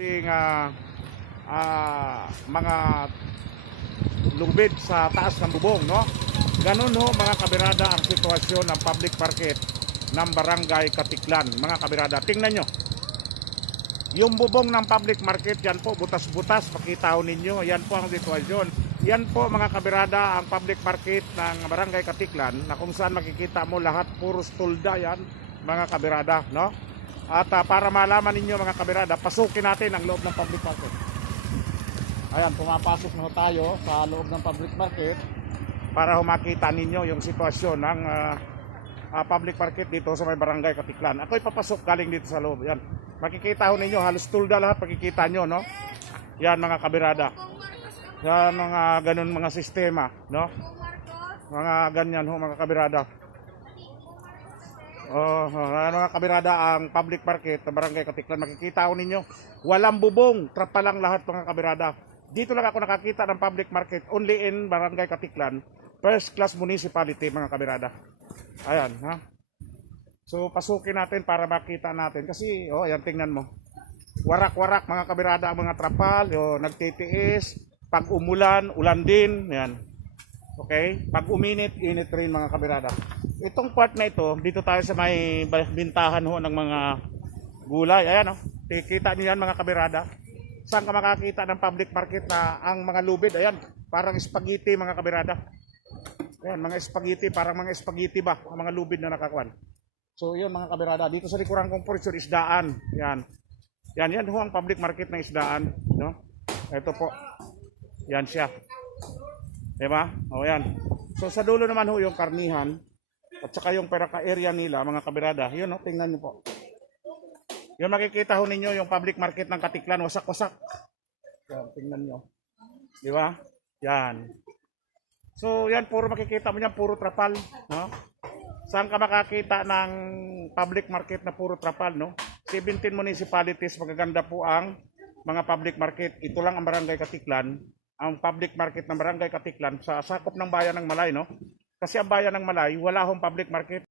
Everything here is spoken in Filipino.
ating ah, ah, mga lubid sa taas ng bubong, no? Ganun ho mga kabirada ang sitwasyon ng public market ng Barangay Katiklan. Mga kabirada, tingnan nyo. Yung bubong ng public market, yan po, butas-butas, pakita ho ninyo. Yan po ang sitwasyon. Yan po mga kabirada, ang public market ng Barangay Katiklan, na kung saan makikita mo lahat, puros tulda yan, mga kabirada, no? At ah, para malaman ninyo mga kabirada, pasukin natin ang loob ng public market. Ayan, pumapasok na tayo sa loob ng public market para ho makita ninyo yung sitwasyon ng ah, ah, public market dito sa may barangay Katiklan. Ako'y papasok galing dito sa loob. Yan. Makikita ho ninyo, halos tulda lahat makikita nyo, no? Yan mga kabirada. Yan mga ganun mga sistema, no? Mga ganyan ho mga kabirada. Oh, oh, mga kabirada ang public market ng barangay Katiklan. Makikita ho ninyo, walang bubong, trapa lang lahat mga kabirada. Dito lang ako nakakita ng public market only in barangay Katiklan, first class municipality mga kabirada. Ayan, ha? So pasukin natin para makita natin kasi oh, ayan tingnan mo. Warak-warak mga kabirada ang mga trapal, oh, nagtitiis, pag umulan, ulan din, yan. Okay? Pag uminit, init rin mga kabirada. Itong part na ito, dito tayo sa may bintahan ho ng mga gulay. Ayan oh. Kikita niyo yan mga kabirada. Saan ka makakita ng public market na ang mga lubid, ayan, parang spaghetti mga kabirada. Ayan, mga spaghetti, parang mga spaghetti ba, ang mga lubid na nakakuan. So yun mga kabirada, dito sa likuran kong portion, isdaan. Yan. Yan, yan ho ang public market ng isdaan. No? Ito po. Yan siya. Diba? O yan. So sa dulo naman ho yung karnihan at saka yung peraka area nila, mga kabirada. Yun o, tingnan niyo po. Yun makikita ho ninyo yung public market ng Katiklan, wasak-wasak. Yan, tingnan nyo. Di ba? Yan. So yan, puro makikita mo yan, puro trapal. No? Saan ka makakita ng public market na puro trapal, no? 17 municipalities, magaganda po ang mga public market. Ito lang ang Barangay Katiklan. Ang public market ng Barangay Katiklan sa sakop ng bayan ng Malay, no? Kasi ang bayan ng Malay, wala hong public market.